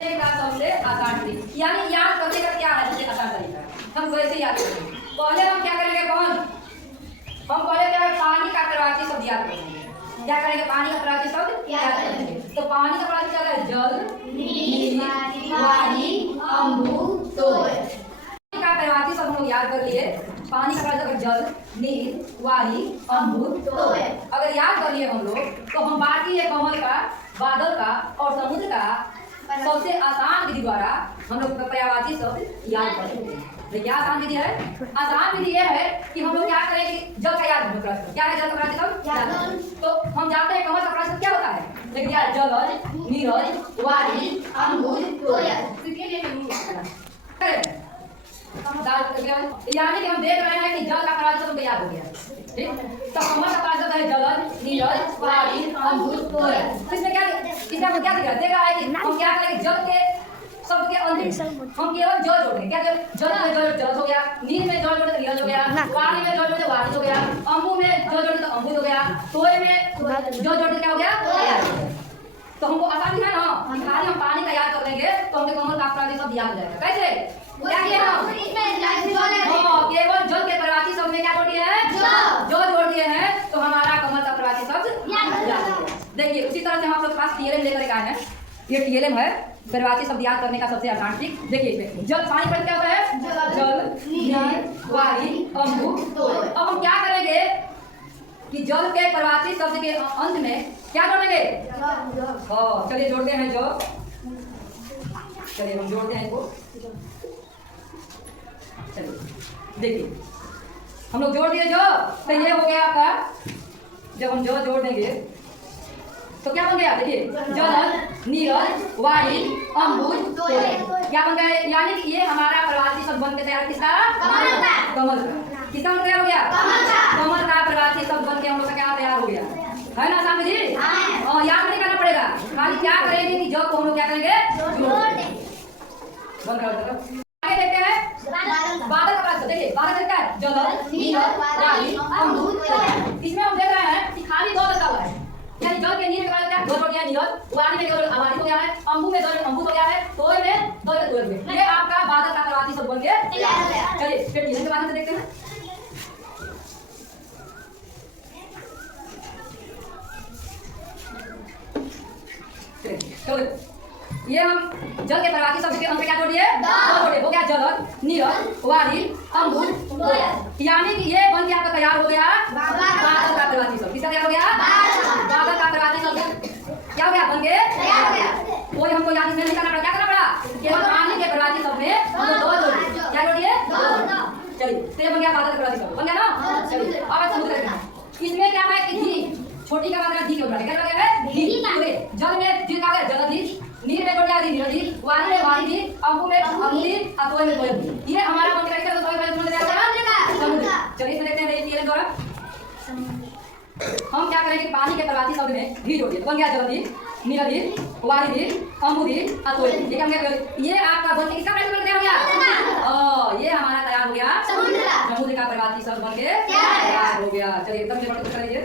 का सबसे आसान ट्रिक, यानी याद करने का क्या है सबसे आसान तरीका। हम कैसे याद करेंगे? पहले हम क्या करेंगे? हम पहले क्या है, पानी का प्रवाची शब्द याद करेंगे। क्या करेंगे? पानी का प्रवाची शब्द याद करेंगे। तो पानी का प्रवाची क्या है? जल, नीर, वारी, अम्बु, तोय। पानी का प्रवाची शब्द हम लोग याद कर लिए। पानी का प्रवाची शब्द जल, नीर, वारी, अम्बु, तोय। अगर याद कर लिए हम लोग, तो हम बाकी है कमल का, बादल का और समुद्र का सबसे आसान विधि द्वारा हम लोग पर्यायवाची शब्द याद करेंगे। तो क्या आसान विधि है? आसान विधि यह है कि हम लोग क्या करेंगे? जल का याद हम लोग क्या है? जल का प्रवाची शब्द। तो हम जानते हैं कमल का प्रवाची शब्द क्या होता है? लेकिन यार जल, नीरज, वारी, अम्बुज, तोय। यानी कि हम देख रहे हैं कि जल का प्रवाची शब्द याद हो गया। ठीक, तो कमल का प्रवाची शब्द है जल, नीरज, वारी, अम्बुज, तोय। इसमें क्या देख रहा है कि हम क्या करेंगे? जल के शब्द के अंत हम केवल जल जोड़ेंगे। क्या जल में जल हो गया, नीर में जल जोड़े तो नीरज हो गया, वारी में जल जोड़े तो वारी हो गया, अम्बु में जल जोड़े तो अम्बुज हो गया, तोय में जल जोड़े क्या हो गया? तो हमको आसान है ना, खाली हम पानी का याद कर लेंगे तो हमको कमल का प्रवाची शब्द याद हो जाएगा। कैसे? क्या किया हम? केवल जल के प्रवाची शब्द में क्या जोड़ दिए हैं? जो जोड़ दिए हैं तो हमारा कमल का प्रवाची शब्द याद हो गया। देखिए उसी तरह से हम आप लोग पास टीएलएम लेकर आए हैं। ये टीएलएम है प्रवाची शब्द याद करने का सबसे आसान ट्रिक। देखिए इसमें जल, पानी पर क्या होता है? जल, नीर, वारी, अम्बु, तोय। अब हम क्या करेंगे कि जल के प्रवाची शब्द के अंत में क्या जोड़ेंगे? चलिए जोड़ते हैं जो, चलिए हम जोड़ते हैं इनको। चलिए देखिए हम लोग जोड़ दिए जो, तो ये हो गया आपका। जब हम जो जोड़ देंगे तो क्या बन गया? देखिए जल, नीरज, वारी, अम्बुज, तोय। क्या बन गया? यानी कि ये हमारा प्रवाची शब्द बन के तैयार किसका? कमल का। किसका बन तैयार हो गया? कमल का प्रवाची शब्द बन के हम लोग का क्या तैयार हो गया है ना? सामने जी याद नहीं करना पड़ेगा, खाली क्या करेंगे कि जब को हम लोग क्या करेंगे? जोड़ देंगे। बंद कर दो। आगे देखते हैं बादल का प्रवाची। देखिए बादल क्या है? जल, नीरज, वारी, अम्बुज, तोय। इसमें हम देख रहे हैं कि खाली दो लगा हुआ है, यानी जल के नीर में क्या दो जोड़ दिया नीरज, वारी में दो वारी हो गया है, अम्बु में दो अम्बुज हो गया है, तोय में दो तोय हो गया। ये आपका बादल का प्रवाची शब्द बन के तैयार हो गया। चलिए फिर टीएलएम के बारे में देखते हैं। चलो ये हम जल के प्रवाची शब्द के अंत में क्या जोड़ दिए? दो जोड़े। हो गया जल, नीरज, वारी, अम्बुज, तोय। यानी कि ये बन के आपका तैयार हो गया बादल का प्रवाची शब्द। किसका तैयार हो गया? बादल का प्रवाची शब्द क्या हो गया? बन के तैयार हो गया। कोई हमको याद नहीं करना पड़ा। क्या करना पड़ा? केवल पानी के प्रवाची शब्द में हम दो जोड़े। क्या जोड़िए? दो। चलिए तो ये बन गया बादल का प्रवाची शब्द। बन गया ना? चलिए अब समुद्र देखते हैं। इसमें क्या है कि धी, छोटी का मात्रा धी के ऊपर है। क्या लगा है? धी। जल में धी का है जलधि, नीर में जोड़ दिया धी नीरधि, वारी में वारी धी, अम्बु में अम्बुधि, तोय में तोय धी। ये हमारा बन के कैसे तोय में समुद्र समुद्र। चलिए इसमें देखते हैं टीएलएम द्वारा हम क्या करेंगे? पानी के प्रवाची शब्द में धी जोड़ दिए, बन गया जलधि, नीरधि, वारीधि, अम्बुधि, तोय। ये क्या हो गया? ये आपका बन के किसका प्रवाची शब्द तैयार हो गया? ये हमारा तैयार हो गया समुद्र का प्रवाची शब्द बन के तैयार हो गया। चलिए एकदम से कर लीजिए।